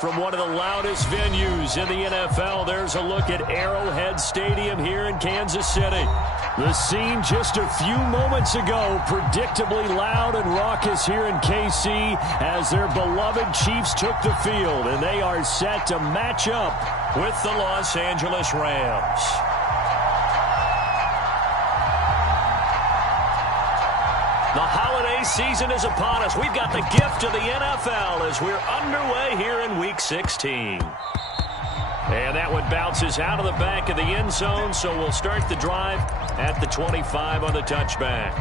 From one of the loudest venues in the NFL, there's a look at Arrowhead Stadium here in Kansas City. The scene just a few moments ago, predictably loud and raucous here in KC as their beloved Chiefs took the field, and they are set to match up with the Los Angeles Rams. The holiday season is upon us. We've got the gift of the NFL as we're underway here in Week 16. And that one bounces out of the back of the end zone, so we'll start the drive at the 25 on the touchback.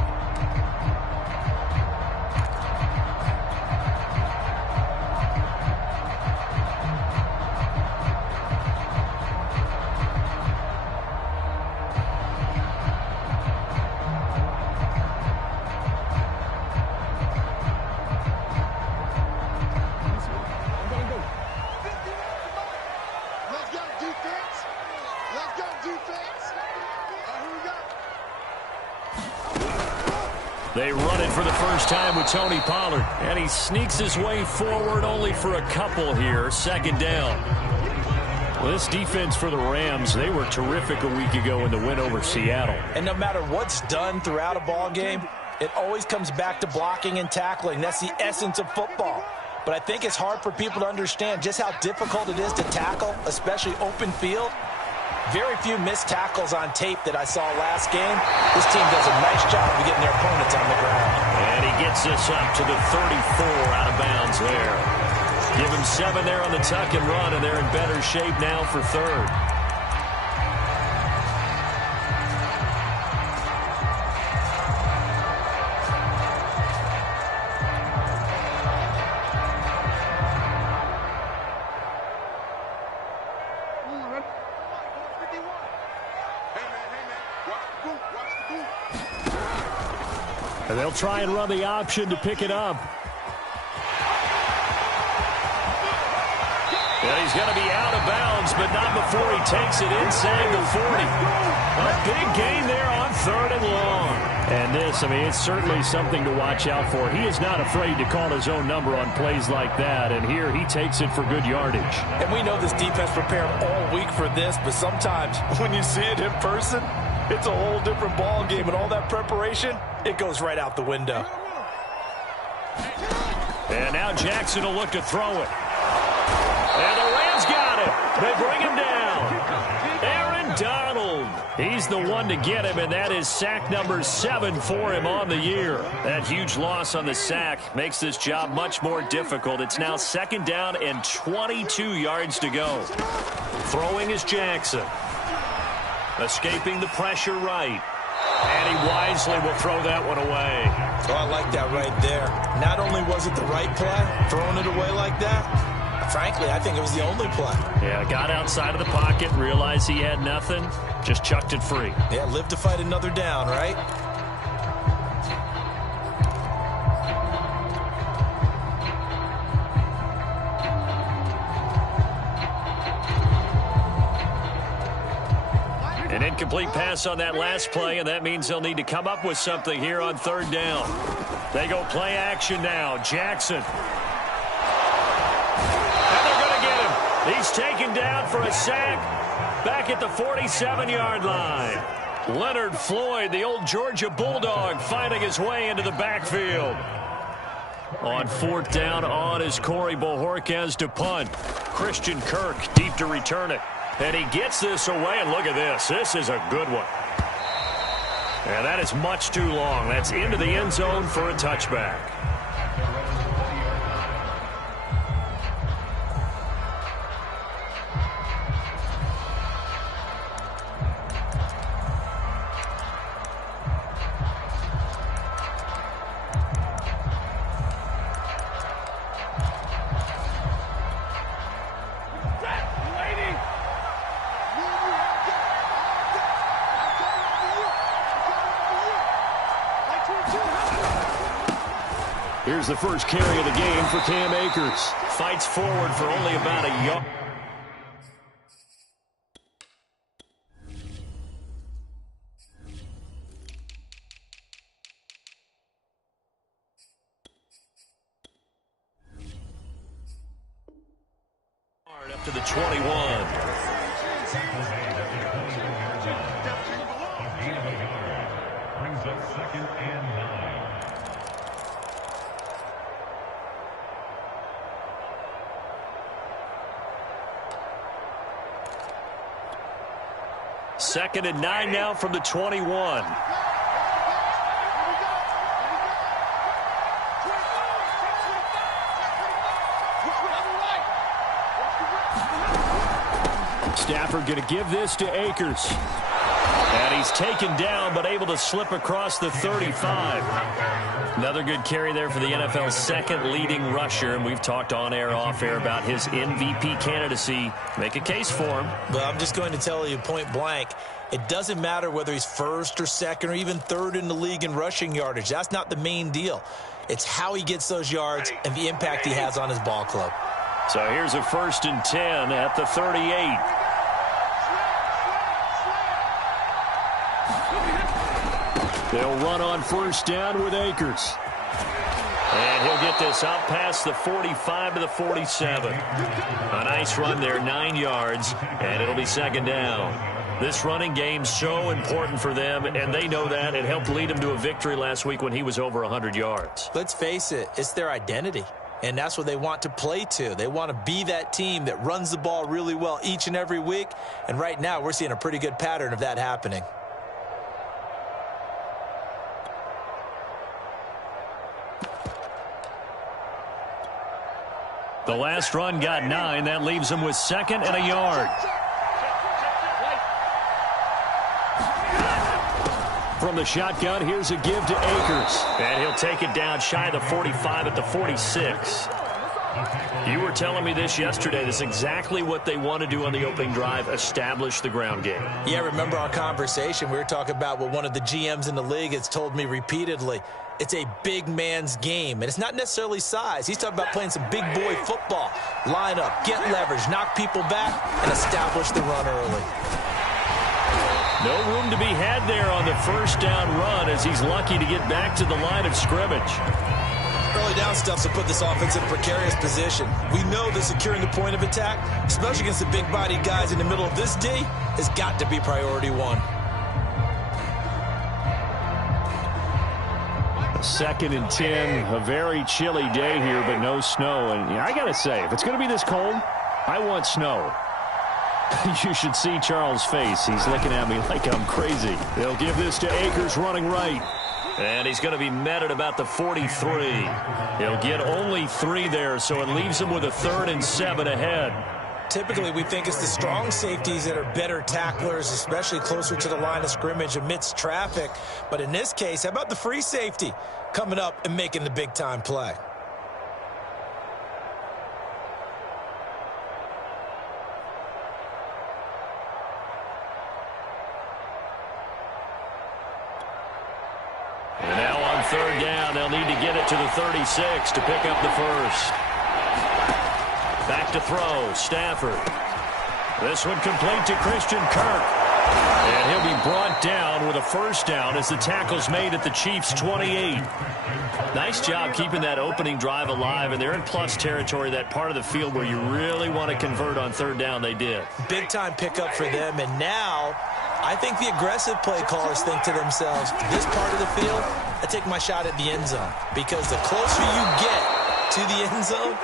They run it for the first time with Tony Pollard, and he sneaks his way forward only for a couple here. Second down. Well, this defense for the Rams, they were terrific a week ago in the win over Seattle. And no matter what's done throughout a ball game, it always comes back to blocking and tackling. That's the essence of football. But I think it's hard for people to understand just how difficult it is to tackle, especially open field. Very few missed tackles on tape that I saw last game. This team does a nice job of getting their opponents on the ground. And he gets this up to the 34 out of bounds there. Give him 7 there on the tuck and run, and they're in better shape now for third. And they'll try and run the option to pick it up. And he's going to be out of bounds, but not before he takes it inside the 40. A big gain there on third and long. And this, I mean, it's certainly something to watch out for. He is not afraid to call his own number on plays like that. And here he takes it for good yardage. And we know this defense prepared all week for this, but sometimes when you see it in person, it's a whole different ball game, and all that preparation, it goes right out the window. And now Jackson will look to throw it. And the Rams got it. They bring him down. Aaron Donald. He's the one to get him, and that is sack number 7 for him on the year. That huge loss on the sack makes this job much more difficult. It's now second down and 22 yards to go. Throwing is Jackson. Escaping the pressure right. And he wisely will throw that one away. Oh, I like that right there. Not only was it the right play, throwing it away like that, frankly, I think it was the only play. Yeah, got outside of the pocket, realized he had nothing, just chucked it free. Yeah, live to fight another down, right? An incomplete pass on that last play, and that means they'll need to come up with something here on third down. They go play action now. Jackson. And they're going to get him. He's taken down for a sack back at the 47-yard line. Leonard Floyd, the old Georgia Bulldog, finding his way into the backfield. On fourth down, on is Corey Bojorquez to punt. Christian Kirk deep to return it. And he gets this away, and look at this. This is a good one. And that is much too long. That's into the end zone for a touchback. Here's the first carry of the game for Cam Akers. Fights forward for only about a yard. to the 21. Brings up 2nd and 9. Second and 9 now from the 21. Stafford going to give this to Akers. And he's taken down, but able to slip across the 35. Another good carry there for the NFL's second leading rusher. And we've talked on air, off air about his MVP candidacy. Make a case for him. Well, I'm just going to tell you point blank, it doesn't matter whether he's first or second or even third in the league in rushing yardage. That's not the main deal. It's how he gets those yards and the impact he has on his ball club. So here's a 1st and 10 at the 38. They'll run on 1st down with Akers. And he'll get this up past the 45 to the 47. A nice run there, 9 yards, and it'll be 2nd down. This running game's so important for them, and they know that. It helped lead them to a victory last week when he was over 100 yards. Let's face it, it's their identity, and that's what they want to play to. They want to be that team that runs the ball really well each and every week, and right now we're seeing a pretty good pattern of that happening. The last run got 9. That leaves him with 2nd and a yard. From the shotgun, here's a give to Akers. And he'll take it down shy of the 45 at the 46. You were telling me this yesterday. This is exactly what they want to do on the opening drive, establish the ground game. Yeah, remember our conversation? We were talking about what one of the GMs in the league has told me repeatedly. It's a big man's game, and it's not necessarily size. He's talking about playing some big boy football. Line up, get leverage, knock people back, and establish the run early. No room to be had there on the 1st down run as he's lucky to get back to the line of scrimmage. Early down stuff to put this offense in a precarious position. We know that securing the point of attack, especially against the big-bodied guys in the middle of this D, has got to be priority 1. 2nd and 10, a very chilly day here, but no snow. And I got to say, if it's going to be this cold, I want snow. You should see Charles' face. He's looking at me like I'm crazy. They'll give this to Akers running right. And he's going to be met at about the 43. He'll get only 3 there, so it leaves him with a 3rd and 7 ahead. Typically, we think it's the strong safeties that are better tacklers, especially closer to the line of scrimmage amidst traffic. But in this case, how about the free safety coming up and making the big-time play? And now on 3rd down, they'll need to get it to the 36 to pick up the 1st. Back to throw, Stafford. This one complete to Christian Kirk. And he'll be brought down with a 1st down as the tackle's made at the Chiefs' 28. Nice job keeping that opening drive alive, and they're in plus territory, that part of the field where you really want to convert on 3rd down. They did. Big-time pickup for them, and now I think the aggressive play callers think to themselves, this part of the field, I take my shot at the end zone, because the closer you get to the end zone,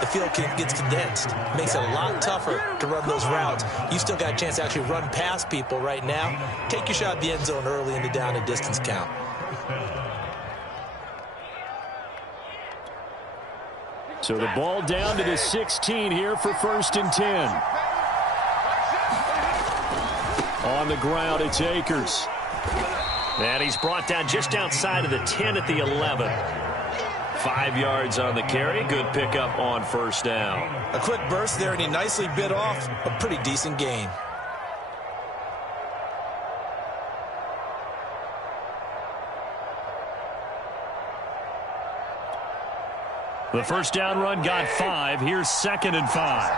the field gets condensed. Makes it a lot tougher to run those routes. You still got a chance to actually run past people right now. Take your shot at the end zone early in the down and distance count. So the ball down to the 16 here for 1st and 10. On the ground, it's Akers. And he's brought down just outside of the 10 at the 11. 5 yards on the carry. Good pickup on 1st down. A quick burst there, and he nicely bit off a pretty decent gain. The 1st down run got 5. Here's 2nd and 5.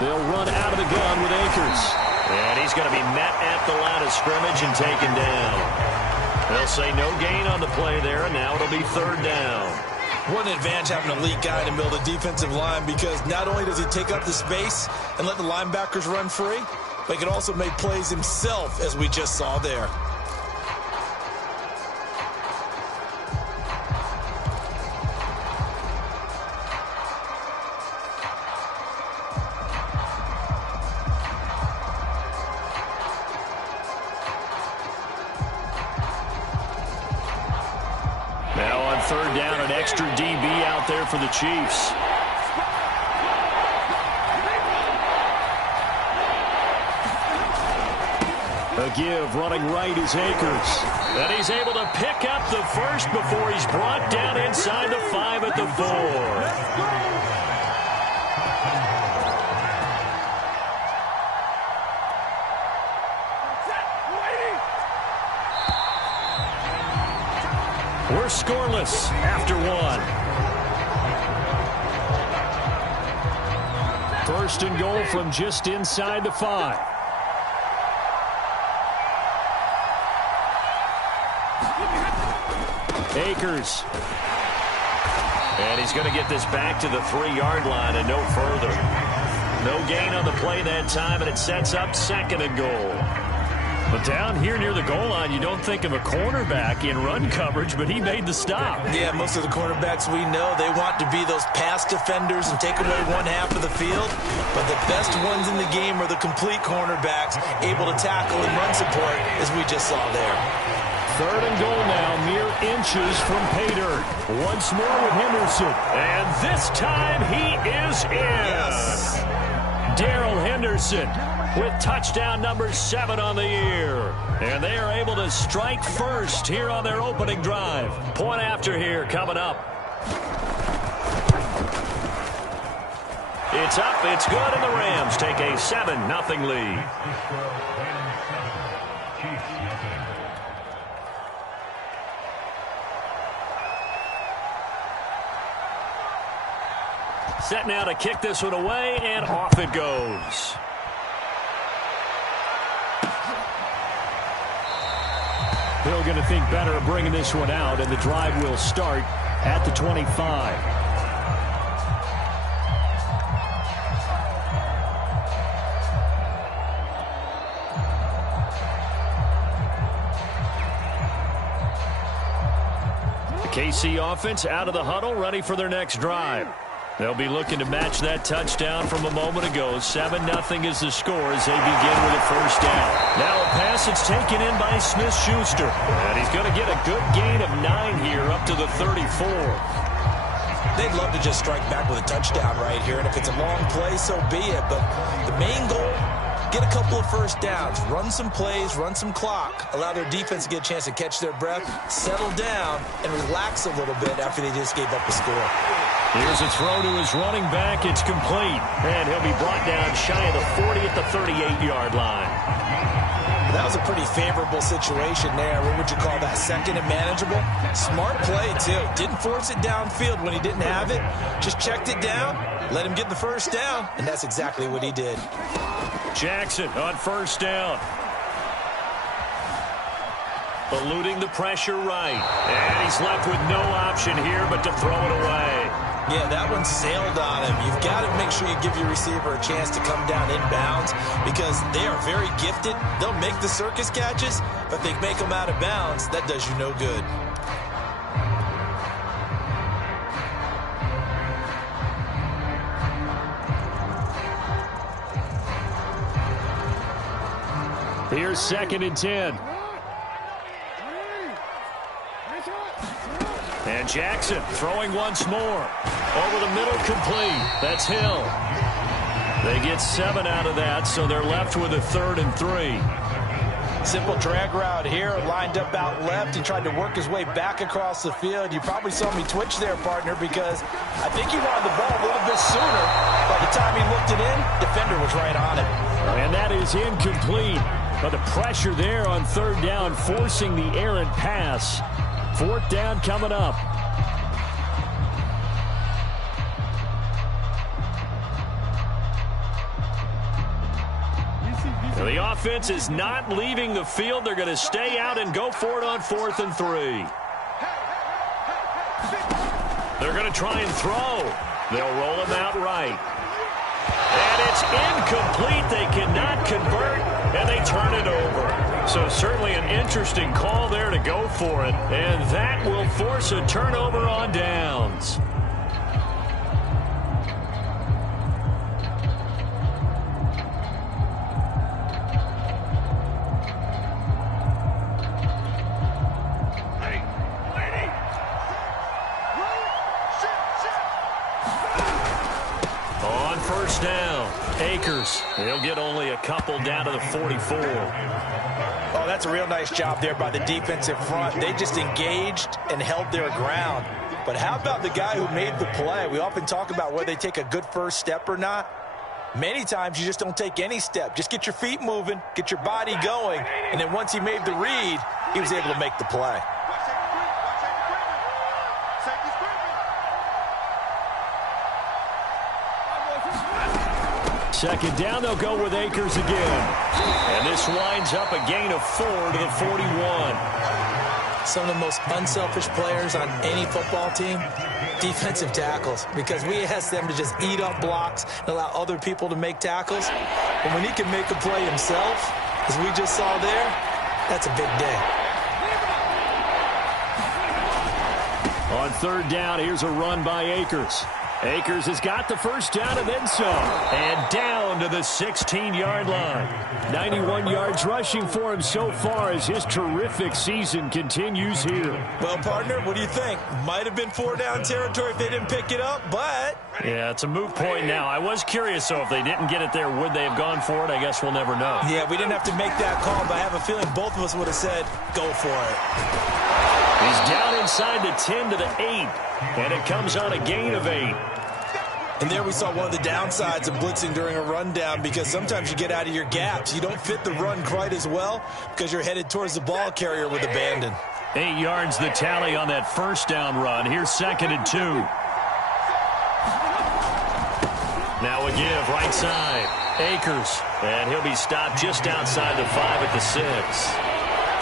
They'll run out of the gun with Akers. And he's going to be met at the line of scrimmage and taken down. They'll say no gain on the play there, and now it'll be 3rd down. What an advantage having an elite guy in the middle of the defensive line, because not only does he take up the space and let the linebackers run free, but he can also make plays himself, as we just saw there. Now on third down, an extra DB out there for the Chiefs. A give, running right is Akers. And he's able to pick up the first before he's brought down inside the 5 at the 4. We're scoreless after 1. First and goal from just inside the 5. Akers. And he's going to get this back to the 3-yard line and no further. No gain on the play that time, and it sets up second and goal. But down here near the goal line, you don't think of a cornerback in run coverage, but he made the stop. Yeah, most of the cornerbacks we know, they want to be those pass defenders and take away one half of the field. But the best ones in the game are the complete cornerbacks, able to tackle and run support, as we just saw there. Third and goal now, mere inches from Pater. Once more with Henderson. And this time he is in. Yes. Darrell Henderson with touchdown number 7 on the year. And they are able to strike first here on their opening drive. Point after here coming up. It's up, it's good, and the Rams take a 7-0 lead. Set now to kick this one away, and off it goes. They're going to think better of bringing this one out, and the drive will start at the 25. The KC offense out of the huddle, ready for their next drive. They'll be looking to match that touchdown from a moment ago. 7-0 is the score as they begin with a first down. Now a pass that's taken in by Smith-Schuster. And he's going to get a good gain of 9 here up to the 34. They'd love to just strike back with a touchdown right here. And if it's a long play, so be it. But the main goal, get a couple of first downs, run some plays, run some clock, allow their defense to get a chance to catch their breath, settle down, and relax a little bit after they just gave up a score. Here's a throw to his running back. It's complete. And he'll be brought down shy of the 40 at the 38-yard line. That was a pretty favorable situation there. What would you call that? Second and manageable? Smart play, too. Didn't force it downfield when he didn't have it. Just checked it down, let him get the first down, and that's exactly what he did. Jackson on first down. Eluding the pressure right. And he's left with no option here but to throw it away. Yeah, that one sailed on him. You've got to make sure you give your receiver a chance to come down inbounds because they are very gifted. They'll make the circus catches, but they make them out of bounds. That does you no good. Here's 2nd and 10. And Jackson throwing once more. Over the middle, complete. That's Hill. They get 7 out of that, so they're left with a 3rd and 3. Simple drag route here, lined up out left. He tried to work his way back across the field. You probably saw me twitch there, partner, because I think he wanted the ball a little bit sooner. By the time he looked it in, defender was right on it. And that is incomplete. But the pressure there on 3rd down, forcing the errant pass. 4th down coming up. The offense is not leaving the field. They're going to stay out and go for it on 4th and 3. The They're going to try and throw. They'll roll him out right. And it's incomplete. They cannot convert, and they turn it over. So certainly an interesting call there to go for it. And that will force a turnover on downs. Down. Akers. He'll get only a couple down to the 44. Oh, that's a real nice job there by the defensive front. They just engaged and held their ground. But how about the guy who made the play? We often talk about whether they take a good first step or not. Many times you just don't take any step. Just get your feet moving, get your body going, and then once he made the read, he was able to make the play. Second down, they'll go with Akers again. And this winds up a gain of 4 to the 41. Some of the most unselfish players on any football team, defensive tackles, because we ask them to just eat up blocks and allow other people to make tackles. But when he can make a play himself, as we just saw there, that's a big day. On third down, here's a run by Akers. Akers has got the first down and then some. And down to the 16-yard line. 91 yards rushing for him so far as his terrific season continues here. Well, partner, what do you think? Might have been 4-down territory if they didn't pick it up, but... Yeah, it's a moot point now. I was curious, though, if they didn't get it there, would they have gone for it? I guess we'll never know. Yeah, we didn't have to make that call, but I have a feeling both of us would have said, go for it. He's down inside the 10 to the 8, and it comes on a gain of 8. And there we saw one of the downsides of blitzing during a rundown, because sometimes you get out of your gaps. You don't fit the run quite as well because you're headed towards the ball carrier with abandon. 8 yards the tally on that first down run. Here's 2nd and 2. Now a give right side. Akers. And he'll be stopped just outside the 5 at the 6.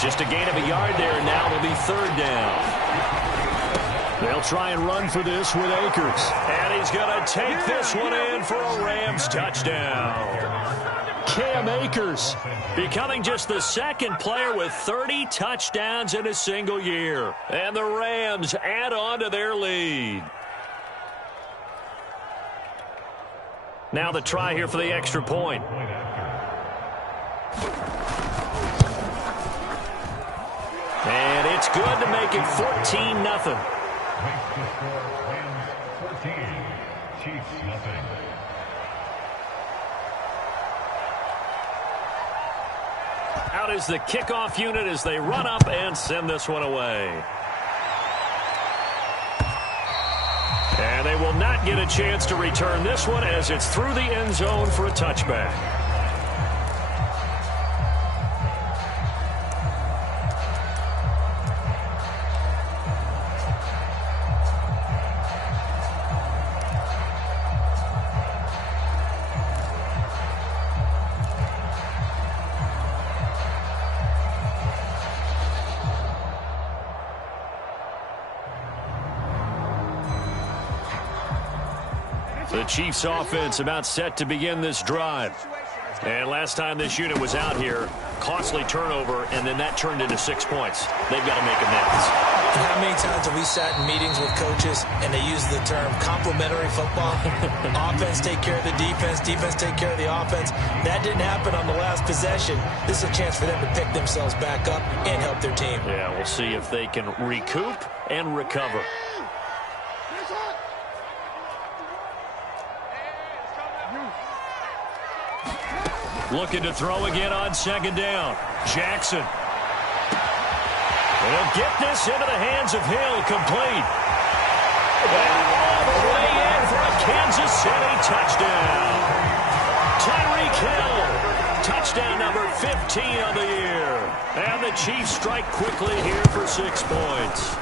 Just a gain of a yard there. Now it'll be 3rd down. They'll try and run for this with Akers. And he's going to take this one in for a Rams touchdown. Cam Akers becoming just the second player with 30 touchdowns in a single year. And the Rams add on to their lead. Now the try here for the extra point. And it's good to make it 14-0. Makes the score Rams 14, Chiefs nothing. Out is the kickoff unit as they run up and send this one away. And they will not get a chance to return this one as it's through the end zone for a touchback. The Chiefs offense about set to begin this drive. And last time this unit was out here, costly turnover, and then that turned into 6 points. They've got to make amends. And how many times have we sat in meetings with coaches and they use the term complementary football? Offense take care of the defense, defense take care of the offense. That didn't happen on the last possession. This is a chance for them to pick themselves back up and help their team. Yeah, we'll see if they can recoup and recover. Looking to throw again on 2nd down. Jackson. He'll get this into the hands of Hill, complete. And all the way in for a Kansas City touchdown. Tyreek Hill. Touchdown number 15 on the year. And the Chiefs strike quickly here for 6 points.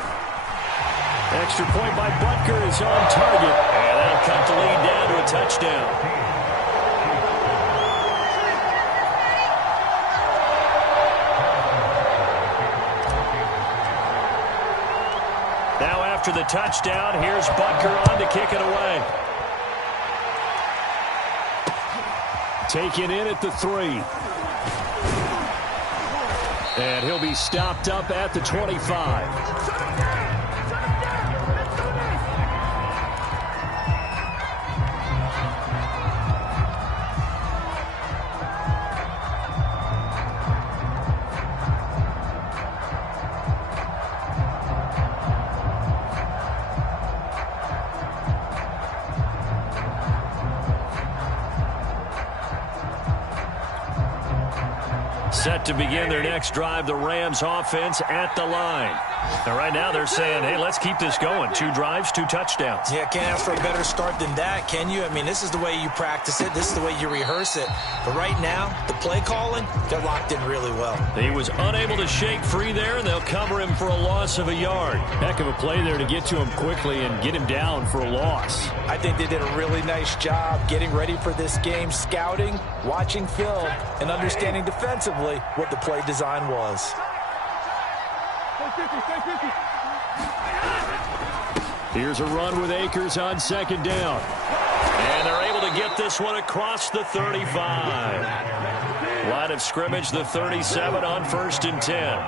Extra point by Butker is on target. And that'll cut the lead down to a touchdown. after the touchdown. Here's Butker on to kick it away. Taken in at the 3. And he'll be stopped up at the 25. Set to begin their next drive, the Rams offense at the line. And right now they're saying, hey, let's keep this going. 2 drives, 2 touchdowns. Yeah, can't ask for a better start than that, can you? I mean, this is the way you practice it. This is the way you rehearse it. But right now, the play calling, they're locked in really well. He was unable to shake free there, and they'll cover him for a loss of a yard. Heck of a play there to get to him quickly and get him down for a loss. I think they did a really nice job getting ready for this game, scouting, watching film, and understanding defensively what the play design was. Here's a run with Akers on 2nd down. And they're able to get this one across the 35. Line of scrimmage, the 37 on 1st and 10.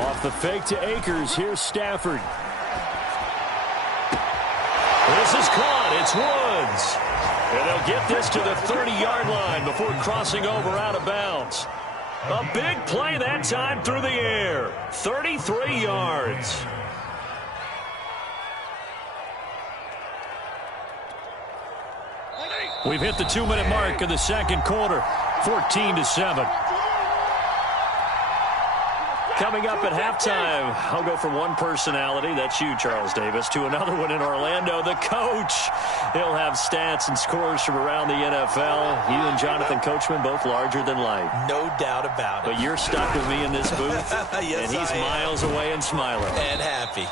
Off the fake to Akers. Here's Stafford. This is caught. It's Woods. And they'll get this to the 30-yard line before crossing over out of bounds. A big play that time through the air. 33 yards. We've hit the 2-minute mark of the 2nd quarter. 14-7. Coming up at halftime, I'll go from one personality, that's you, Charles Davis, to another one in Orlando, the coach. He'll have stats and scores from around the NFL. You and Jonathan Coachman, both larger than life. No doubt about it. But you're stuck with me in this booth, yes, and he's miles away and smiling. And happy.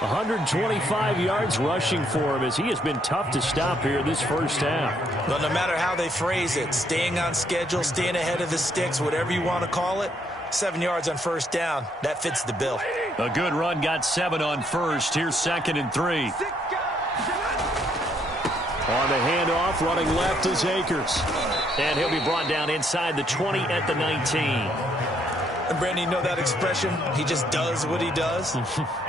125 yards rushing for him as he has been tough to stop here this first half. But no matter how they phrase it, staying on schedule, staying ahead of the sticks, whatever you want to call it, 7 yards on 1st down. That fits the bill. A good run got 7 on 1st. Here's 2nd and 3. On the handoff, running left is Akers. And he'll be brought down inside the 20 at the 19. And Brandon, you know that expression? He just does what he does.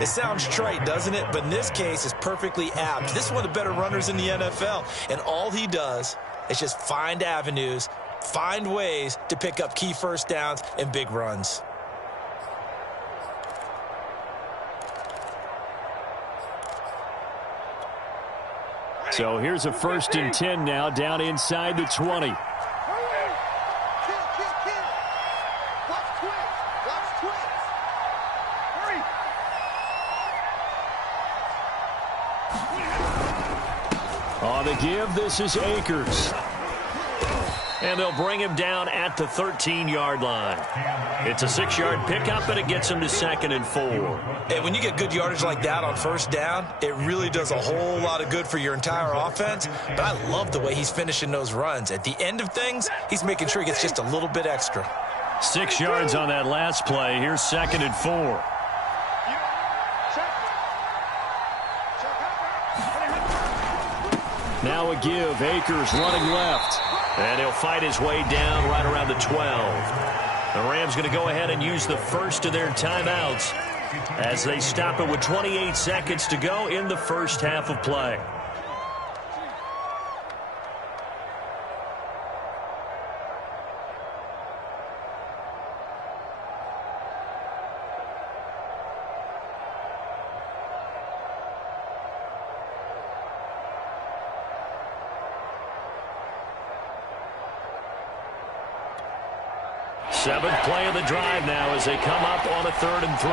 It sounds trite, doesn't it? But in this case, it's perfectly apt. This is one of the better runners in the NFL. And all he does is just find avenues, find ways to pick up key 1st downs and big runs. So here's a 1st and 10 now, down inside the 20. On the give, this is Akers. And they'll bring him down at the 13-yard line. It's a 6-yard pickup, and it gets him to 2nd and 4. And when you get good yardage like that on 1st down, it really does a whole lot of good for your entire offense. But I love the way he's finishing those runs. At the end of things, he's making sure he gets just a little bit extra. 6 yards on that last play. Here's 2nd and 4. Now a give. Akers running left. And he'll fight his way down right around the 12. The Rams going to go ahead and use the first of their timeouts as they stop it with 28 seconds to go in the first half of play. Seventh play of the drive now as they come up on a 3rd and 3.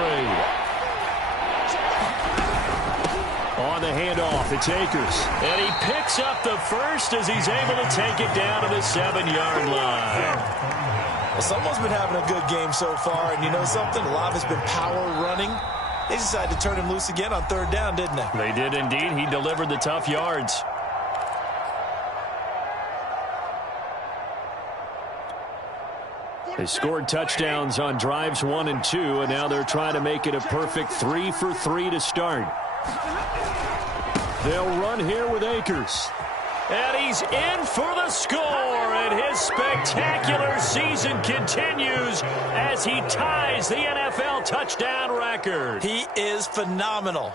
On the handoff, it's Akers. And he picks up the first as he's able to take it down to the 7-yard line. Well, someone's been having a good game so far, and you know something? A lot of it's been power running. They decided to turn him loose again on 3rd down, didn't they? They did indeed. He delivered the tough yards. They scored touchdowns on drives 1 and 2, and now they're trying to make it a perfect 3 for 3 to start. They'll run here with Akers. And he's in for the score, and his spectacular season continues as he ties the NFL touchdown record. He is phenomenal.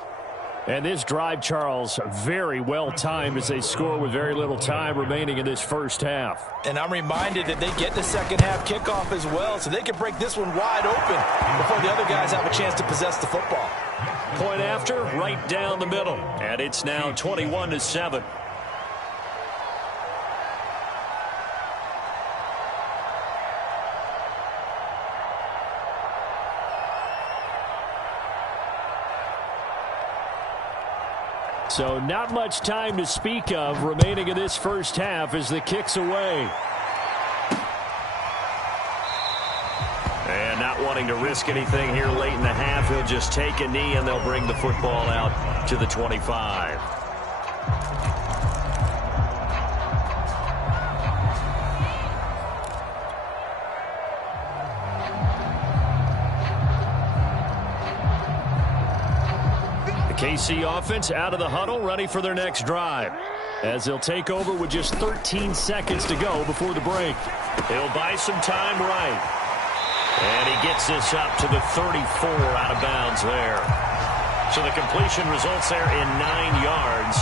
And this drive, Charles, very well timed as they score with very little time remaining in this first half. And I'm reminded that they get the second half kickoff as well, so they can break this one wide open before the other guys have a chance to possess the football. Point after, right down the middle. And it's now 21-7. So not much time to speak of remaining in this first half as the kick's away. And not wanting to risk anything here late in the half, he'll just take a knee and they'll bring the football out to the 25. KC offense out of the huddle, ready for their next drive, as they'll take over with just 13 seconds to go before the break. He'll buy some time right. And he gets this up to the 34 out of bounds there. So the completion results there in 9 yards,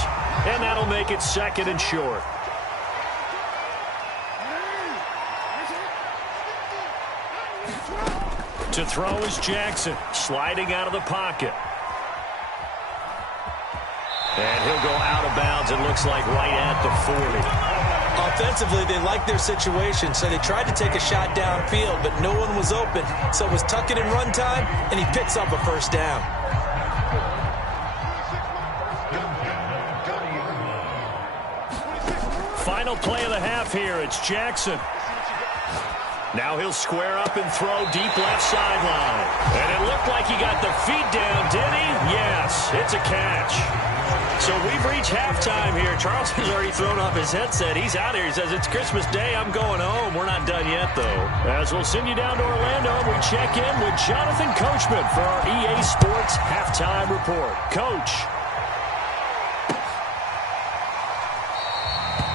and that'll make it 2nd and short. To throw is Jackson, sliding out of the pocket. And he'll go out of bounds, it looks like right at the 40. Offensively, they like their situation, so they tried to take a shot downfield, but no one was open. So it was tuck it and run time, and he picks up a first down. Final play of the half here, it's Jackson. Now he'll square up and throw deep left sideline. And it looked like he got the feet down, did he? Yes, it's a catch. So we've reached halftime here. Charles has already thrown off his headset. He's out here. He says, it's Christmas Day. I'm going home. We're not done yet, though. As we'll send you down to Orlando, we check in with Jonathan Coachman for our EA Sports Halftime Report. Coach.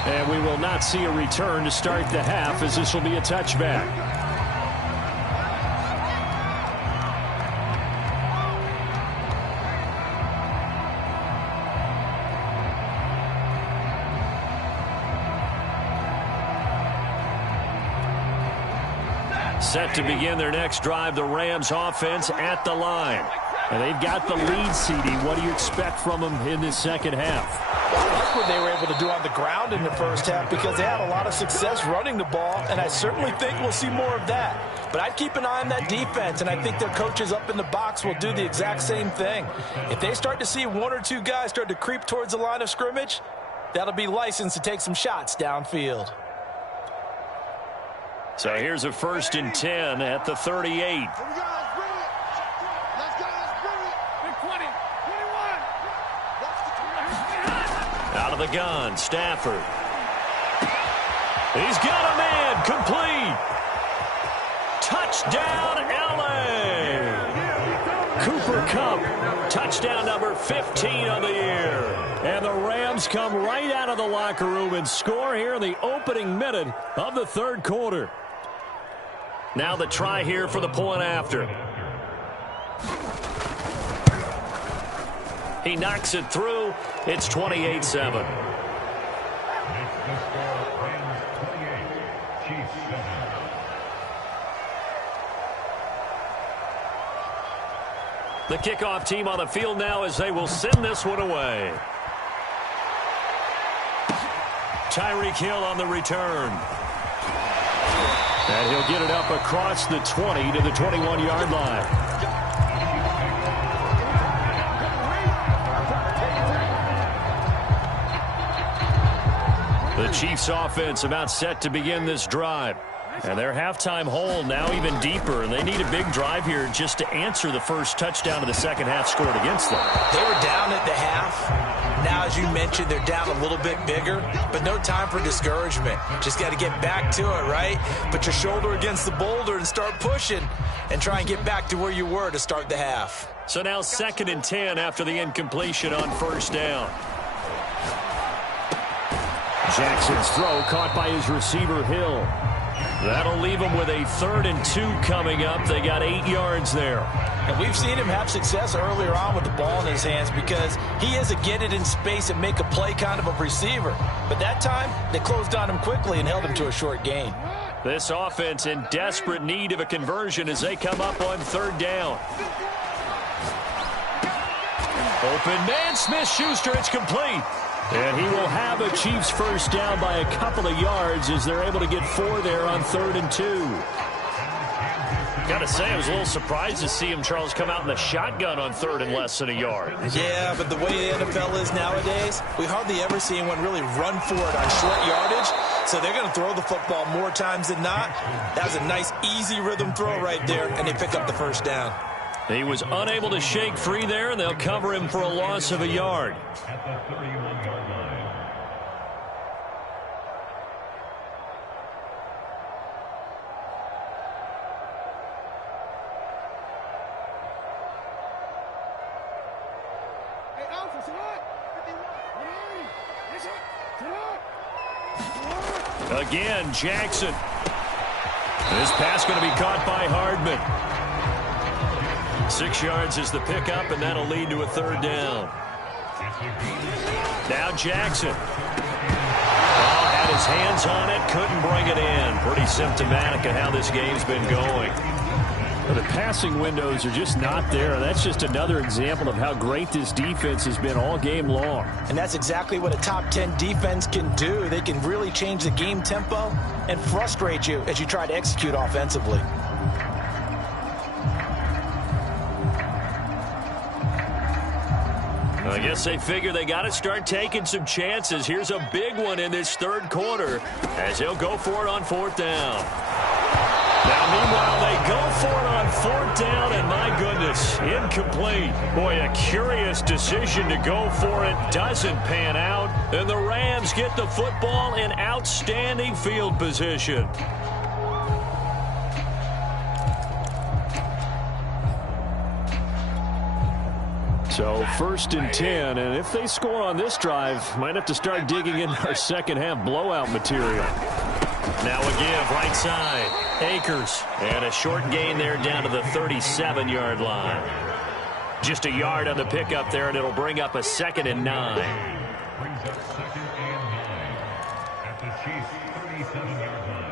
And we will not see a return to start the half, as this will be a touchback. Set to begin their next drive, the Rams offense at the line. And they've got the lead, CD. What do you expect from them in this second half? Well, I like what they were able to do on the ground in the first half because they had a lot of success running the ball, and I certainly think we'll see more of that. But I'd keep an eye on that defense, and I think their coaches up in the box will do the exact same thing. If they start to see 1 or 2 guys start to creep towards the line of scrimmage, that'll be licensed to take some shots downfield. So here's a 1st and 10 at the 38. Out of the gun, Stafford. He's got a man, complete. Touchdown, L.A. Cooper Kupp, touchdown number 15 on the year. And the Rams come right out of the locker room and score here in the opening minute of the 3rd quarter. Now the try here for the point after. He knocks it through. It's 28-7. The kickoff team on the field now as they will send this one away. Tyreek Hill on the return. And he'll get it up across the 20 to the 21-yard line. The Chiefs offense about set to begin this drive. And their halftime hole now even deeper, and they need a big drive here just to answer the first touchdown of the second half scored against them. They were down at the half. Now, as you mentioned, they're down a little bit bigger, but no time for discouragement. Just got to get back to it, right? Put your shoulder against the boulder and start pushing and try and get back to where you were to start the half. So now 2nd and 10 after the incompletion on 1st down. Jackson's throw caught by his receiver, Hill. That'll leave him with a 3rd and 2 coming up. They got 8 yards there. And we've seen him have success earlier on with the ball in his hands because he is a get it in space and make a play kind of a receiver. But that time, they closed on him quickly and held him to a short gain. This offense in desperate need of a conversion as they come up on 3rd down. Open man, Smith-Schuster, it's complete. And he will have a Chiefs 1st down by a couple of yards as they're able to get 4 there on 3rd and 2. Got to say, I was a little surprised to see him, Charles, come out in the shotgun on 3rd and less than a yard. Yeah, but the way the NFL is nowadays, we hardly ever see anyone really run for it on short yardage. So they're going to throw the football more times than not. That was a nice, easy rhythm throw right there, and they pick up the 1st down. He was unable to shake free there, and they'll cover him for a loss of a yard. At the 31-yard line. Again, Jackson. This pass going to be caught by Hardman. 6 yards is the pickup, and that'll lead to a 3rd down. Now Jackson. Oh, had his hands on it, couldn't bring it in. Pretty symptomatic of how this game's been going. The passing windows are just not there. That's just another example of how great this defense has been all game long. And that's exactly what a top 10 defense can do. They can really change the game tempo and frustrate you as you try to execute offensively. I guess they figure they got to start taking some chances. Here's a big one in this 3rd quarter as he'll go for it on 4th down. Now, meanwhile, they go for it on 4th down, and my goodness, incomplete. Boy, a curious decision to go for it. Doesn't pan out, and the Rams get the football in outstanding field position. So 1st and 10, and if they score on this drive, might have to start digging in our second half blowout material. Now a give, right side. Akers. And a short gain there down to the 37-yard line. Just a yard on the pickup there, and it'll bring up a 2nd and 9. Brings up 2nd and 9 at the Chiefs' 37-yard line.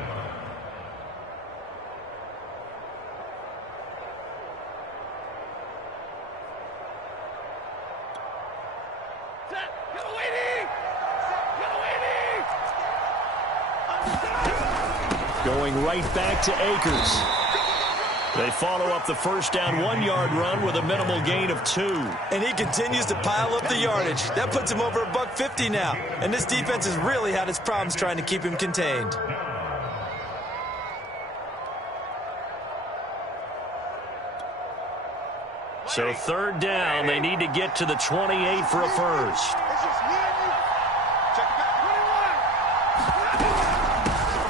Going right back to Akers. They follow up the 1st down 1-yard run with a minimal gain of 2. And he continues to pile up the yardage. That puts him over $150 now. And this defense has really had its problems trying to keep him contained. So 3rd down, they need to get to the 28 for a 1st.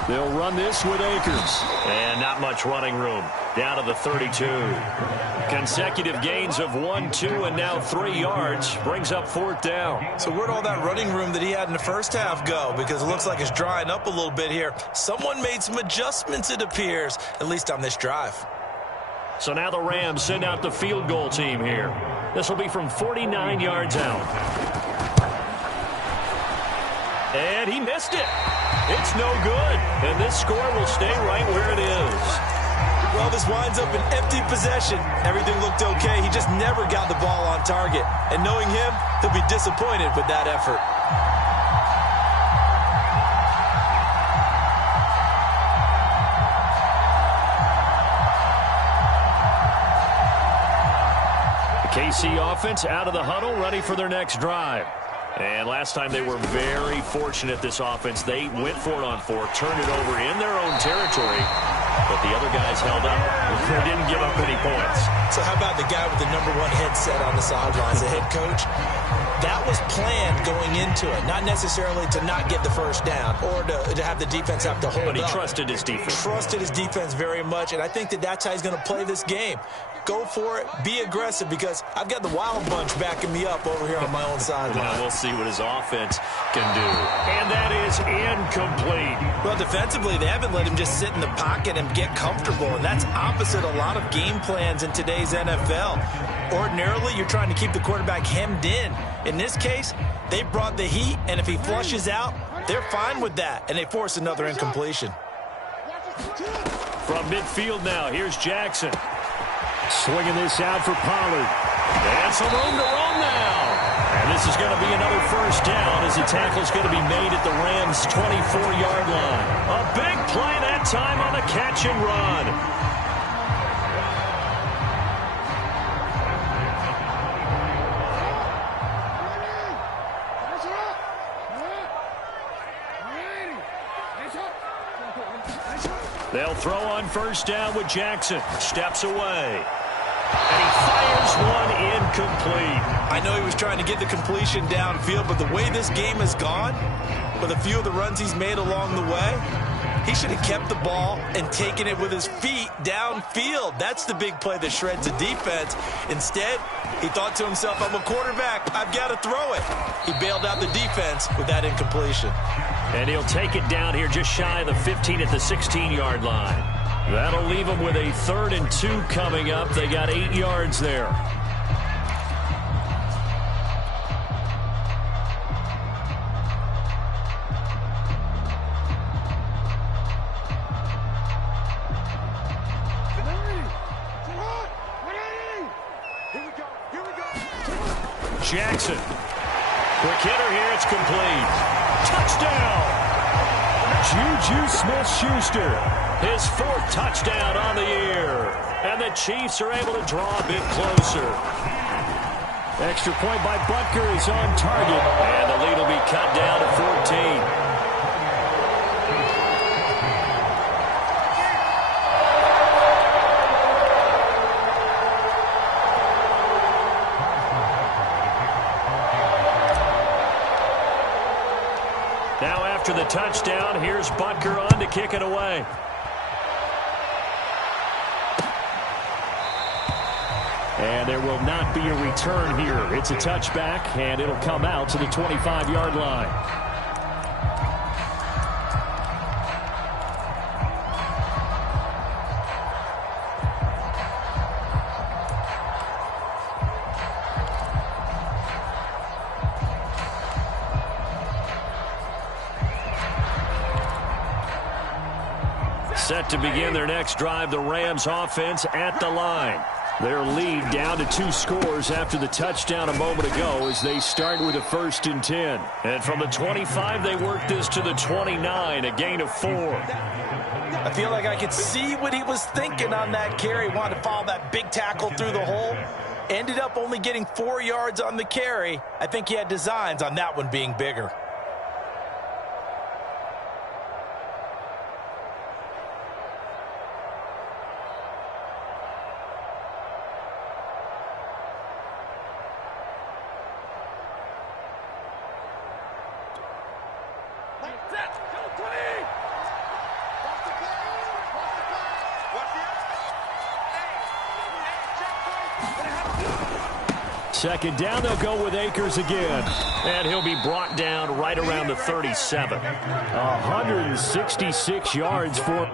They'll run this with Akers. And not much running room. Down to the 32. Consecutive gains of 1, 2, and now 3 yards. Brings up 4th down. So where'd all that running room that he had in the 1st half go? Because it looks like it's drying up a little bit here. Someone made some adjustments, it appears, at least on this drive. So now the Rams send out the field goal team here. This will be from 49 yards out. And he missed it. It's no good. And this score will stay right where it is. Well, this winds up an empty possession. Everything looked okay. He just never got the ball on target. And knowing him, he'll be disappointed with that effort. The KC offense out of the huddle, ready for their next drive. And last time they were very fortunate, this offense. They went for it on 4, turned it over in their own territory, but the other guys held up. They didn't give up any points. So how about the guy with the #1 headset on the sidelines, the head coach? that was planned going into it, not necessarily to not get the first down or to have the defense have to hold up. But he trusted his defense. Trusted his defense very much, and I think that's how he's going to play this game. Go for it. Be aggressive, because I've got the Wild Bunch backing me up over here on my own sideline. Well, we'll see what his offense can do. And that is incomplete. Well, defensively, they haven't let him just sit in the pocket and get comfortable, and that's opposite a lot of game plans in today's NFL. Ordinarily, you're trying to keep the quarterback hemmed in. In this case, they brought the heat, and if he flushes out, they're fine with that, and they force another incompletion. From midfield now, here's Jackson. Swinging this out for Pollard. And some room to run now. And this is going to be another first down as the tackle's going to be made at the Rams' 24-yard line. A big play that time on the catch and run. They'll throw on first down with Jackson. Steps away. And he fires one incomplete. I know he was trying to get the completion downfield, but the way this game has gone, with a few of the runs he's made along the way, he should have kept the ball and taken it with his feet downfield. That's the big play that shreds the defense. Instead, he thought to himself, I'm a quarterback, I've got to throw it. He bailed out the defense with that incompletion. And he'll take it down here just shy of the 15 at the 16-yard line. That'll leave them with a 3rd and 2 coming up. They got 8 yards there. Jackson. Quick hitter here. It's complete. Touchdown. Juju Smith-Schuster. His 4th touchdown on the year. And the Chiefs are able to draw a bit closer. Extra point by Butker is on target. And the lead will be cut down to 14. Now after the touchdown, here's Butker on to kick it away. And there will not be a return here. It's a touchback, and it'll come out to the 25-yard line. Set to begin their next drive, the Rams offense at the line. Their lead down to 2 scores after the touchdown a moment ago as they start with a 1st and 10. And from the 25, they work this to the 29, a gain of 4. I feel like I could see what he was thinking on that carry. Wanted to follow that big tackle through the hole. Ended up only getting 4 yards on the carry. I think he had designs on that one being bigger. Second down, they'll go with Akers again. And he'll be brought down right around the 37. 166 yards for...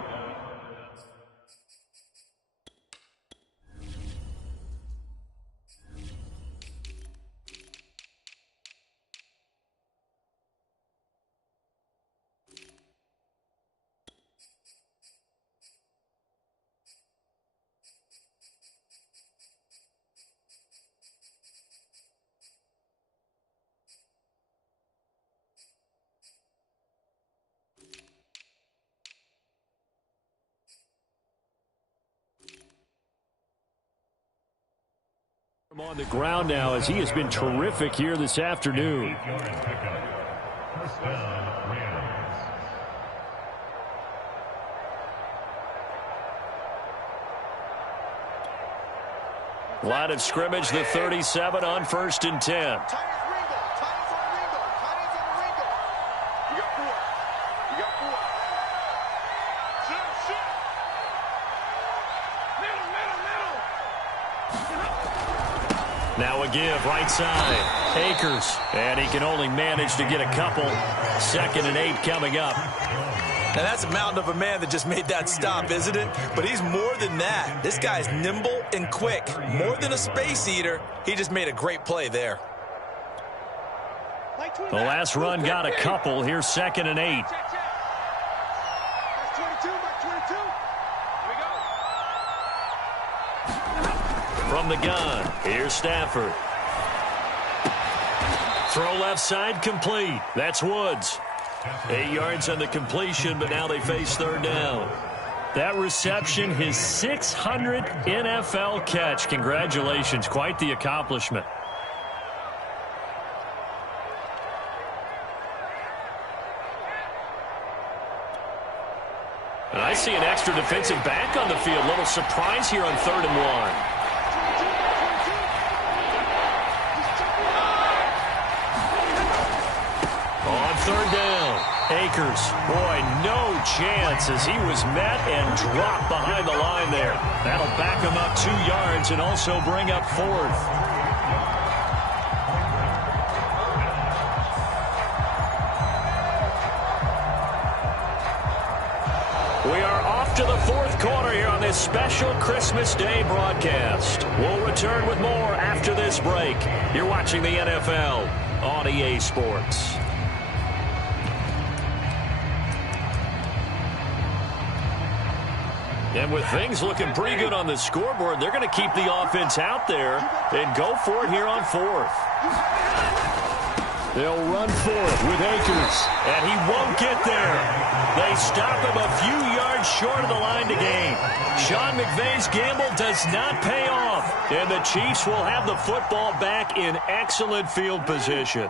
on the ground now as he has been terrific here this afternoon. First down, Rams. Line of scrimmage, the 37 on 1st and 10. Now a give, right side. Akers. And he can only manage to get a couple. 2nd and 8 coming up. Now that's a mountain of a man that just made that stop, isn't it? But he's more than that. This guy's nimble and quick. More than a space eater. He just made a great play there. The last run got a couple. Here's 2nd and 8. From the gun, here's Stafford. Throw left side, complete. That's Woods. 8 yards on the completion, but now they face 3rd down. That reception, his 600th NFL catch. Congratulations, quite the accomplishment. And I see an extra defensive back on the field. Little surprise here on 3rd and 1. On 3rd down, Akers. Boy, no chance as he was met and dropped behind the line there. That'll back him up 2 yards and also bring up 4th. We are off to the 4th quarter here on this special Christmas Day broadcast. We'll return with more after this break. You're watching the NFL on EA Sports. And with things looking pretty good on the scoreboard, they're going to keep the offense out there and go for it here on 4th. They'll run for it with Akers, and he won't get there. They stop him a few yards short of the line to gain. Sean McVay's gamble does not pay off, and the Chiefs will have the football back in excellent field position.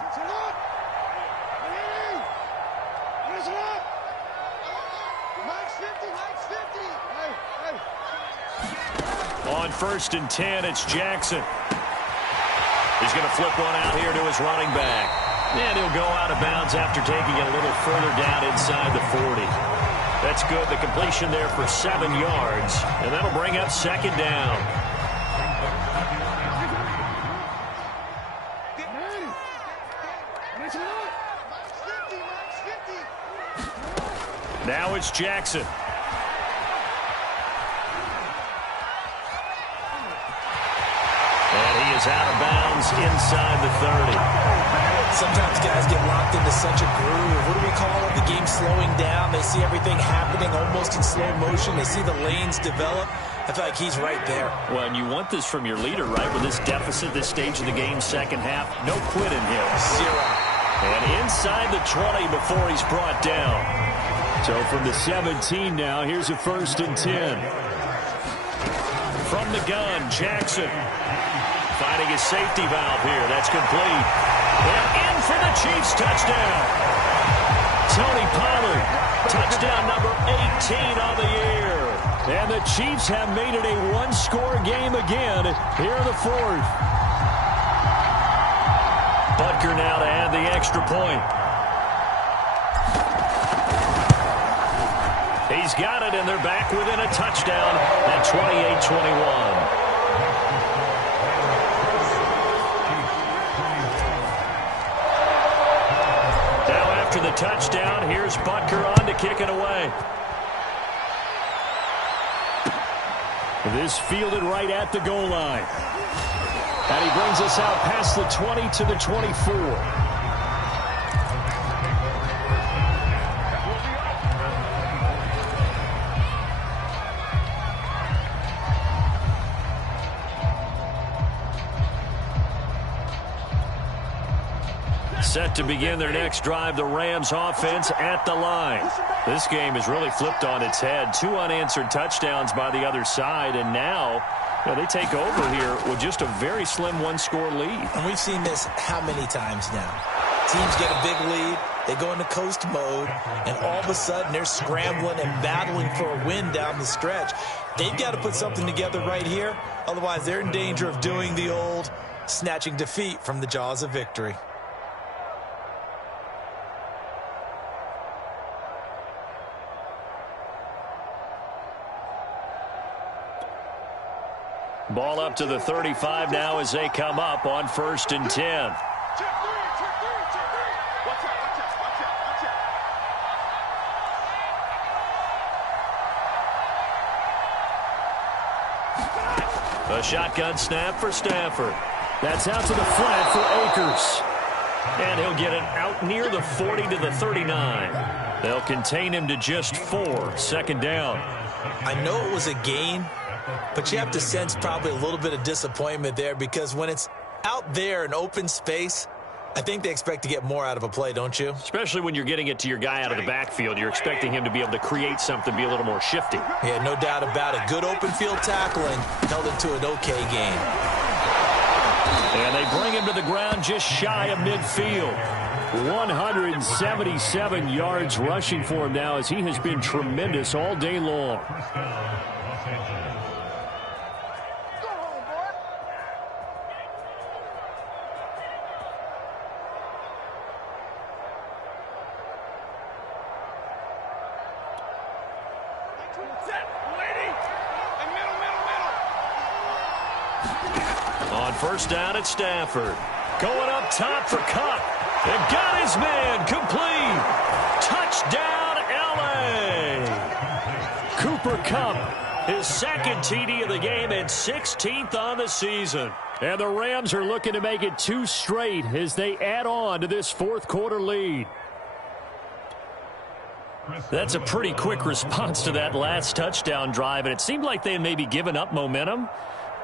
On 1st and 10, it's Jackson. He's going to flip one out here to his running back. And he'll go out of bounds after taking it a little further down inside the 40. That's good. The completion there for 7 yards. And that'll bring up 2nd down. Now it's Jackson. And he is out of bounds inside the 30. Sometimes guys get locked into such a groove. What do we call it? The game slowing down. They see everything happening almost in slow motion. They see the lanes develop. I feel like he's right there. Well, and you want this from your leader, right? With this deficit, this stage of the game, 2nd half, no quit in him. 0. And inside the 20 before he's brought down. So from the 17 now, here's a 1st and 10. From the gun, Jackson. Finding his safety valve here. That's complete. And in for the Chiefs touchdown. Tony Pollard, touchdown number 18 on the year. And the Chiefs have made it a one-score game again here in the 4th. Butker now to add the extra point. He's got it, and they're back within a touchdown at 28-21. After the touchdown, here's Butker on to kick it away. This fielded right at the goal line. And he brings us out past the 20 to the 24. Set to begin their next drive, the Rams offense at the line. This game has really flipped on its head. 2 unanswered touchdowns by the other side, and now they take over here with just a very slim one-score lead. And we've seen this how many times now? Teams get a big lead, they go into coast mode, and all of a sudden they're scrambling and battling for a win down the stretch. They've got to put something together right here, otherwise they're in danger of doing the old snatching defeat from the jaws of victory. Ball up to the 35 now as they come up on 1st and 10. A shotgun snap for Stafford. That's out to the flat for Akers. And he'll get it out near the 40 to the 39. They'll contain him to just 4. 2nd down. I know it was a gain, but you have to sense probably a little bit of disappointment there because when it's out there in open space, I think they expect to get more out of a play, don't you? Especially when you're getting it to your guy out of the backfield. You're expecting him to be able to create something, be a little more shifty. Yeah, no doubt about it. Good open field tackling held it to an okay game. And they bring him to the ground just shy of midfield. 177 yards rushing for him now as he has been tremendous all day long. On 1st down at Stafford. Going up top for Cup. They've got his man complete. Touchdown, L.A. Cooper Kupp, his 2nd TD of the game and 16th on the season. And the Rams are looking to make it 2 straight as they add on to this 4th quarter lead. That's a pretty quick response to that last touchdown drive, and it seemed like they had maybe given up momentum.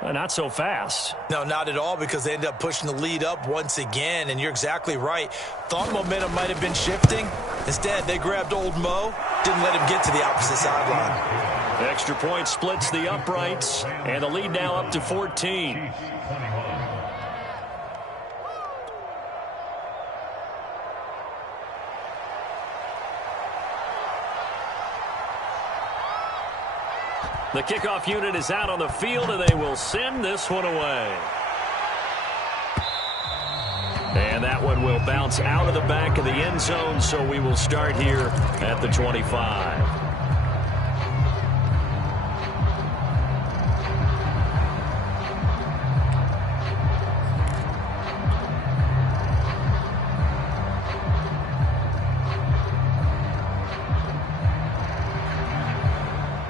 Not so fast. No, not at all, because they ended up pushing the lead up once again, and you're exactly right. Thought momentum might have been shifting. Instead, they grabbed old Mo, didn't let him get to the opposite sideline. Extra point splits the uprights, and the lead now up to 14. The kickoff unit is out on the field, and they will send this one away. And that one will bounce out of the back of the end zone, so we will start here at the 25.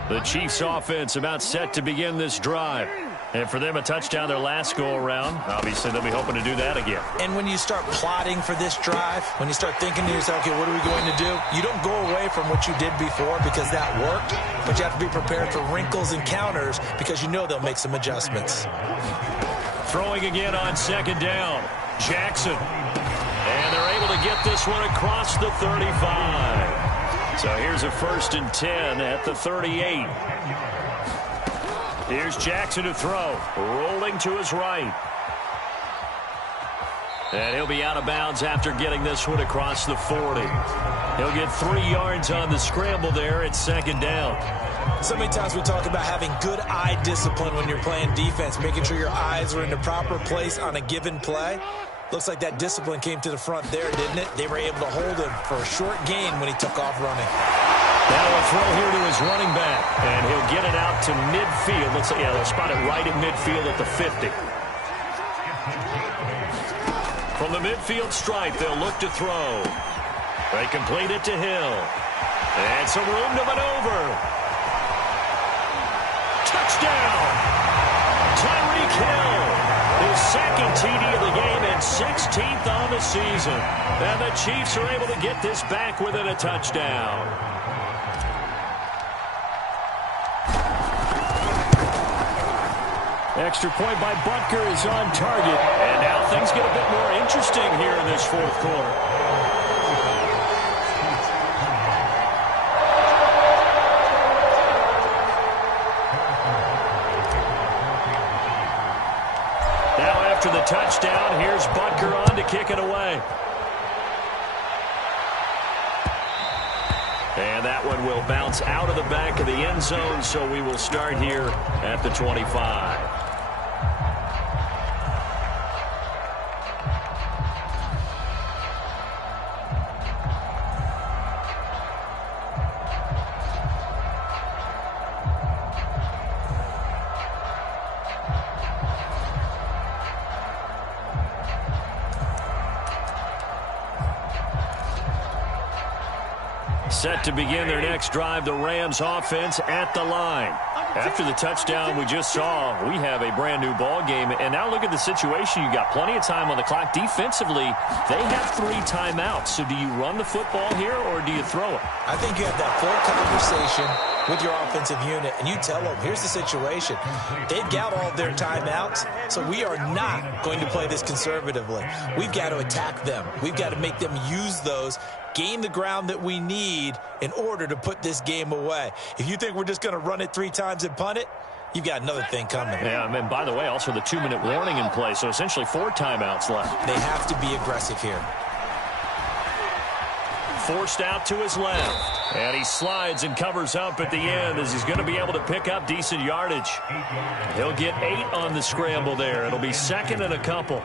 The Chiefs offense about set to begin this drive. And for them, a touchdown their last go-around. Obviously, they'll be hoping to do that again. And when you start plotting for this drive, when you start thinking to yourself, okay, what are we going to do? You don't go away from what you did before because that worked, but you have to be prepared for wrinkles and counters because you know they'll make some adjustments. Throwing again on 2nd down. Jackson. And they're able to get this one across the 35. So here's a 1st and 10 at the 38. Here's Jackson to throw. Rolling to his right. And he'll be out of bounds after getting this one across the 40. He'll get 3 yards on the scramble there at 2nd down. So many times we talk about having good eye discipline when you're playing defense, making sure your eyes are in the proper place on a given play. Looks like that discipline came to the front there, didn't it? They were able to hold him for a short gain when he took off running. Now a throw here to his running back, and he'll get it out to midfield. Let's say, yeah, they'll spot it right at midfield at the 50. From the midfield stripe, they'll look to throw. They complete it to Hill. And some room to maneuver. Touchdown! Tyreek Hill. His 2nd TD of the game and 16th on the season. And the Chiefs are able to get this back within a touchdown. Extra point by Butker is on target. And now things get a bit more interesting here in this 4th quarter. After the touchdown, here's Butker on to kick it away. And that one will bounce out of the back of the end zone, so we will start here at the 25. Set to begin their next drive, the Rams offense at the line. After the touchdown we just saw, we have a brand new ball game. And now look at the situation. You got plenty of time on the clock. Defensively, they have 3 timeouts. So do you run the football here or do you throw it? I think you have that full conversation with your offensive unit, and you tell them, here's the situation. They've got all of their timeouts, so we are not going to play this conservatively. We've got to attack them. We've got to make them use those, gain the ground that we need in order to put this game away. If you think we're just going to run it 3 times and punt it, you've got another thing coming. Yeah, and by the way, also the 2-minute warning in play, so essentially 4 timeouts left. They have to be aggressive here. Forced out to his left. And he slides and covers up at the end as he's going to be able to pick up decent yardage. He'll get 8 on the scramble there. It'll be 2nd and a couple.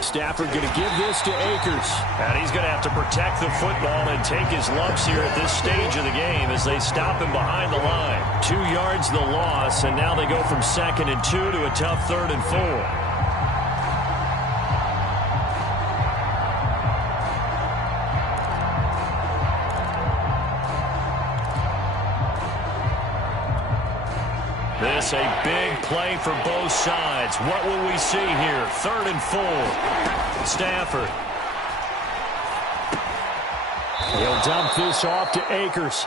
Stafford going to give this to Akers. And he's going to have to protect the football and take his lumps here at this stage of the game as they stop him behind the line. 2 yards the loss, and now they go from 2nd and 2 to a tough 3rd and 4. This a big play for both sides. What will we see here? 3rd and 4. Stafford. He'll dump this off to Akers.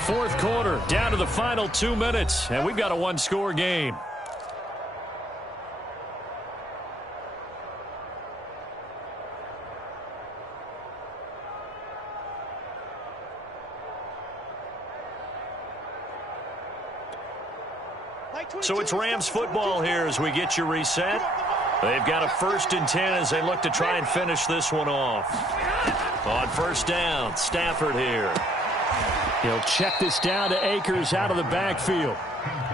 Fourth quarter, down to the final 2 minutes, and we've got a 1-score game. So it's Rams football here as we get you reset. They've got a 1st and 10 as they look to try and finish this one off. On 1st down, Stafford here. He'll check this down to Akers out of the backfield.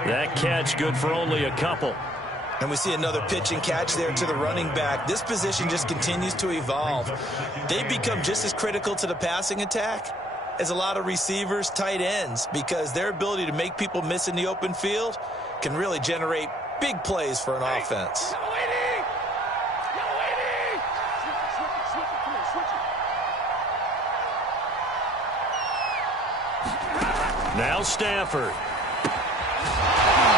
That catch good for only a couple. And we see another pitch and catch there to the running back. This position just continues to evolve. They become just as critical to the passing attack as a lot of receivers, tight ends, because their ability to make people miss in the open field can really generate big plays for an offense. Now Stafford.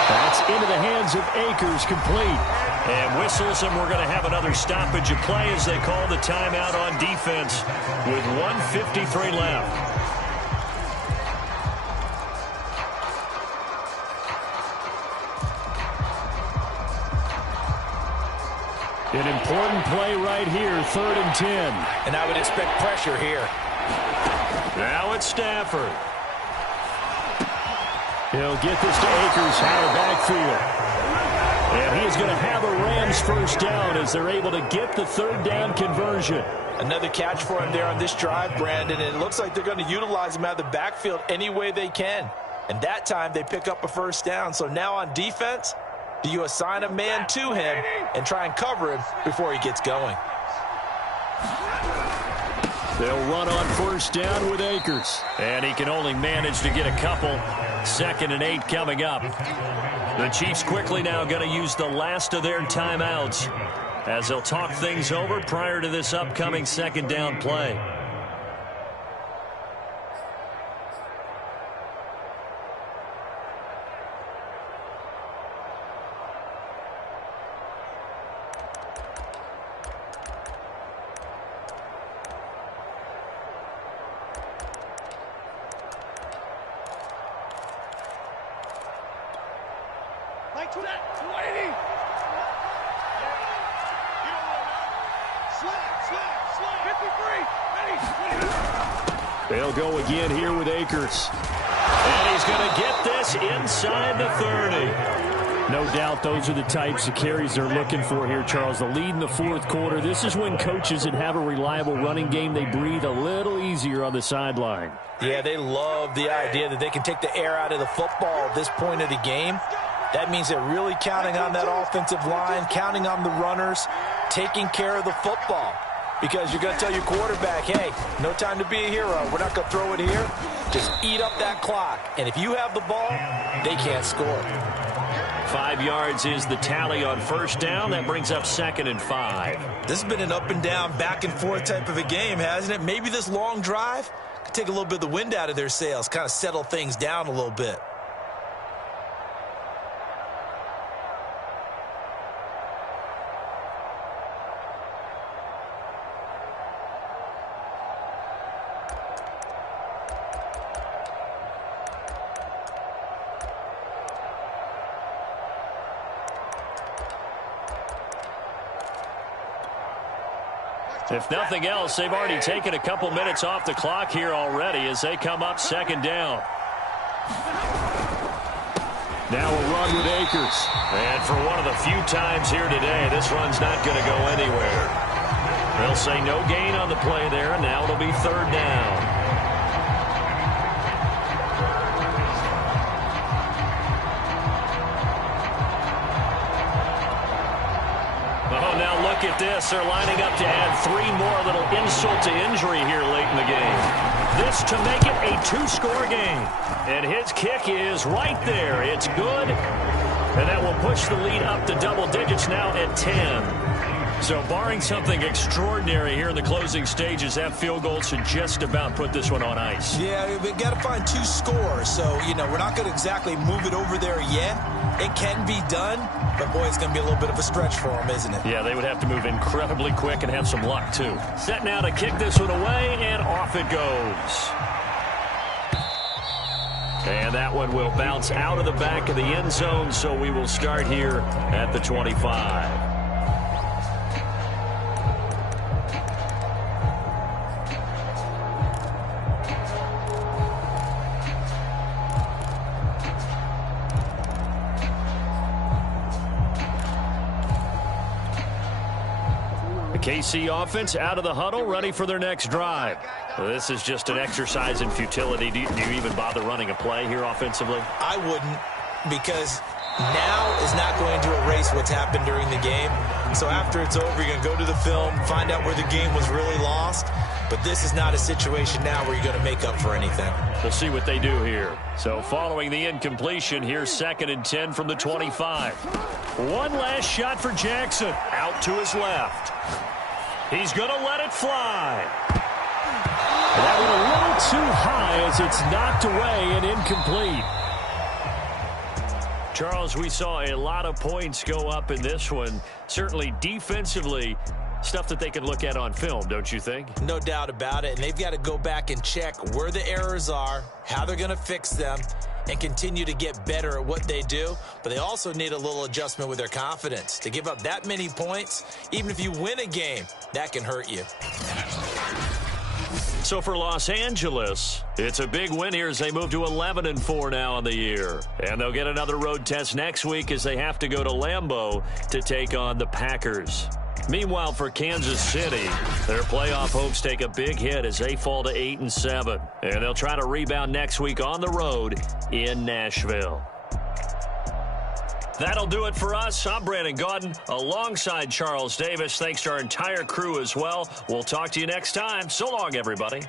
That's into the hands of Akers, complete. And whistles, and we're going to have another stoppage of play as they call the timeout on defense with 1:53 left. An important play right here, 3rd and 10. And I would expect pressure here. Now it's Stafford. He'll get this to Akers out of the backfield. And he's going to have a Rams 1st down as they're able to get the 3rd down conversion. Another catch for him there on this drive, Brandon. And it looks like they're going to utilize him out of the backfield any way they can. And that time they pick up a 1st down. So now on defense, do you assign a man to him and try and cover him before he gets going? They'll run on 1st down with Akers. And he can only manage to get a couple. 2nd and 8 coming up. The Chiefs quickly now going to use the last of their timeouts as they'll talk things over prior to this upcoming 2nd down play. They'll go again here with Akers. And he's going to get this inside the 30. No doubt those are the types of carries they're looking for here, Charles. The lead in the fourth quarter. This is when coaches that have a reliable running game, they breathe a little easier on the sideline. Yeah, they love the idea that they can take the air out of the football at this point of the game. That means they're really counting on that offensive line, counting on the runners, taking care of the football. Because you're going to tell your quarterback, hey, no time to be a hero. We're not going to throw it here. Just eat up that clock. And if you have the ball, they can't score. 5 yards is the tally on first down. That brings up 2nd and 5. This has been an up and down, back and forth type of a game, hasn't it? Maybe this long drive could take a little bit of the wind out of their sails, kind of settle things down a little bit. If nothing else, they've already taken a couple minutes off the clock here already as they come up 2nd down. Now a run with Akers. And for one of the few times here today, this run's not going to go anywhere. They'll say no gain on the play there, and now it'll be 3rd down. Look at this. They're lining up to add 3 more. A little insult to injury here late in the game. This to make it a 2-score game. And his kick is right there. It's good. And that will push the lead up to double digits now at 10. So barring something extraordinary here in the closing stages, that field goal should just about put this one on ice. Yeah, we've got to find 2 scores. So, we're not going to exactly move it over there yet. It can be done, but boy, it's going to be a little bit of a stretch for them, isn't it? Yeah, they would have to move incredibly quick and have some luck, too. Set now to kick this one away, and off it goes. And that one will bounce out of the back of the end zone, so we will start here at the 25. KC offense out of the huddle, ready for their next drive. This is just an exercise in futility. Do you even bother running a play here offensively? I wouldn't, because now is not going to erase what's happened during the game. So after it's over, you're going to go to the film, find out where the game was really lost. But this is not a situation now where you're going to make up for anything. We'll see what they do here. So following the incompletion, here's 2nd and 10 from the 25. One last shot for Jackson. Out to his left. He's going to let it fly. That went a little too high as it's knocked away and incomplete. Charles, we saw a lot of points go up in this one. Certainly defensively, stuff that they can look at on film, don't you think? No doubt about it. And they've got to go back and check where the errors are, how they're going to fix them, and continue to get better at what they do. But they also need a little adjustment with their confidence. To give up that many points, even if you win a game, that can hurt you. So for Los Angeles, it's a big win here as they move to 11-4 now on the year. And they'll get another road test next week as they have to go to Lambeau to take on the Packers. Meanwhile, for Kansas City, their playoff hopes take a big hit as they fall to 8-7. And they'll try to rebound next week on the road in Nashville. That'll do it for us. I'm Brandon Gaudin alongside Charles Davis. Thanks to our entire crew as well. We'll talk to you next time. So long, everybody.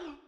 line.